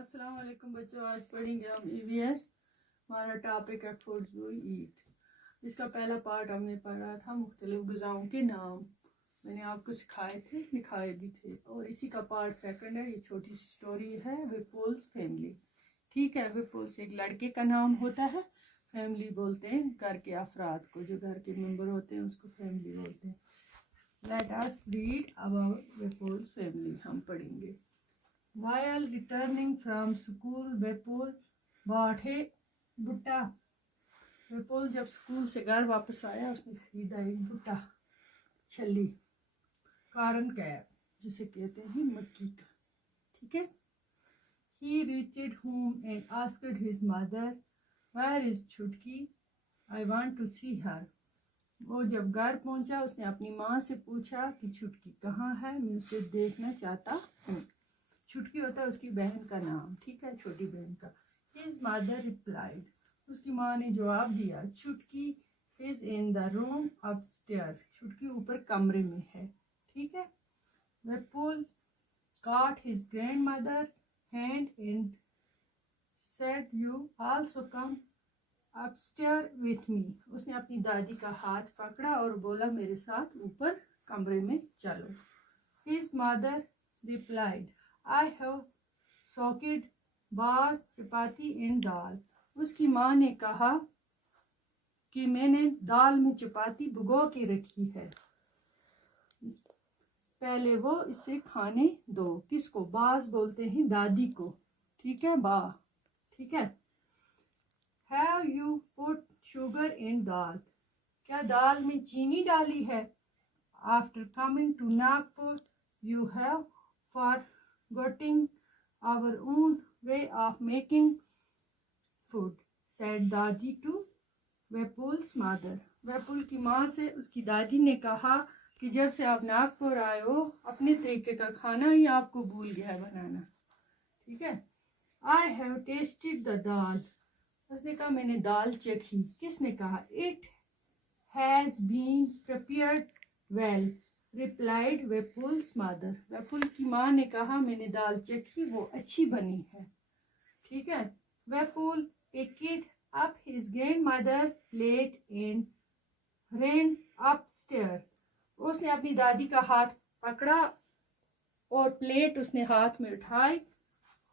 अस्सलाम वालेकुम बच्चों, आज पढ़ेंगे हम ईवीएस। हमारा टॉपिक है फूड्स वी ईट। इसका पहला पार्ट हमने पढ़ा था मुख्तलिफ ग़िज़ाओं के नाम, मैंने आपको सिखाए थे, लिखाए भी थे। और इसी का पार्ट सेकंड है, ये छोटी सी स्टोरी है विपुल्स फैमिली। ठीक है, विपुल्स एक लड़के का नाम होता है, फैमिली बोलते हैं घर के अफराद को, जो घर के मेंबर होते हैं उसको फैमिली बोलते हैं। Let us read about Vipul's family, हम पढ़ेंगे। While returning from school, Vipul bought a भुट्टा। विपुल जब स्कूल से घर वापस आया, उसने खरीदा एक भुट्टा, छली, कारण कैब, जिसे कहते हैं मक्की का। ठीक है। He reached home and asked his mother, "Where is छुटकी? I want to see her." वो जब घर पहुंचा, उसने अपनी माँ से पूछा कि छुटकी कहाँ है, मैं उसे देखना चाहता हूँ। छुटकी होता है उसकी बहन का नाम, ठीक है, छोटी बहन का। His mother replied, उसकी माँ ने जवाब दिया, छुटकी is in the room upstairs, छुटकी ऊपर कमरे में है। ठीक है। विपुल caught his grandmother hand and said, "You also come upstairs with me." उसने अपनी दादी का हाथ पकड़ा और बोला, मेरे साथ ऊपर कमरे में चलो। His mother replied, I have soaked बास चपाती इन दाल। उसकी माँ ने कहा कि मैंने दाल में चपाती भिगो के रखी है, पहले वो इसे खाने दो। किसको? बास बोलते हैं दादी को। ठीक है, बा। ठीक है। Have you put sugar in दाल? क्या दाल में चीनी डाली है? After coming to Nagpur, you have forgotten our own way of making food, said दादी to विपुल्स मदर। विपुल की माँ से उसकी दादी ने कहा कि जब से आप नागपुर आए हो, अपने तरीके का खाना ही आपको भूल गया है बनाना। ठीक है। I have tasted the दाल, उसने कहा मैंने दाल चखी। किसने कहा? It has been prepared well, replied Vipul's मदर। विपुल की माँ ने कहा मैंने दाल चखी, वो अच्छी बनी है। ठीक है। विपुल picked up his grandmother's plate and ran upstairs, उसने अपनी दादी का हाथ पकड़ा और प्लेट उसने हाथ में उठाई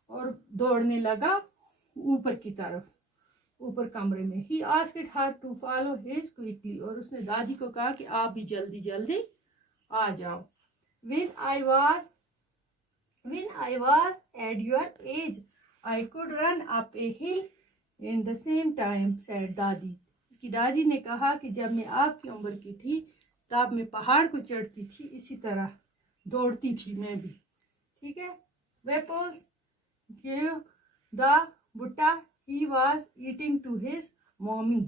और दौड़ने लगा ऊपर की तरफ, ऊपर कमरे में। He asked her to follow his quickly, और उसने दादी को कहा कि आप भी जल्दी जल्दी आ जाओ। When I was at your age, I could run up a hill in the same time, said दादी। उसकी दादी ने कहा कि जब मैं आपकी उम्र की थी, तब मैं पहाड़ को चढ़ती थी, इसी तरह दौड़ती थी मैं भी। ठीक है। Vipul gave the भुट्टा he was eating to his mommy,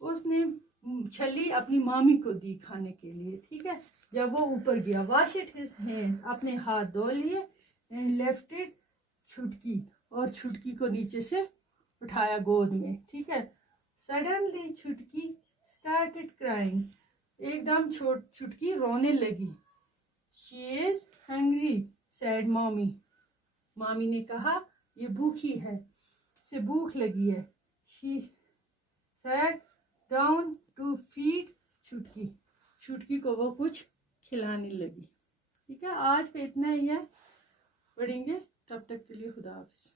उसने छली अपनी मामी को दी खाने के लिए। ठीक है। जब वो ऊपर गया, washed his hands, अपने हाथ धो लिए, and lifted छुटकी, और छुटकी को नीचे से उठाया गोद में। ठीक है। Suddenly छुटकी started crying, एकदम छुटकी रोने लगी। She is hungry, said mommy, मामी ने कहा ये भूखी है, इसे भूख लगी है। She sat down to feed छुटकी, छुटकी को वो कुछ खिलाने लगी। ठीक है। आज का इतना ही है, पढ़ेंगे, तब तक के लिए खुदा हाफिज।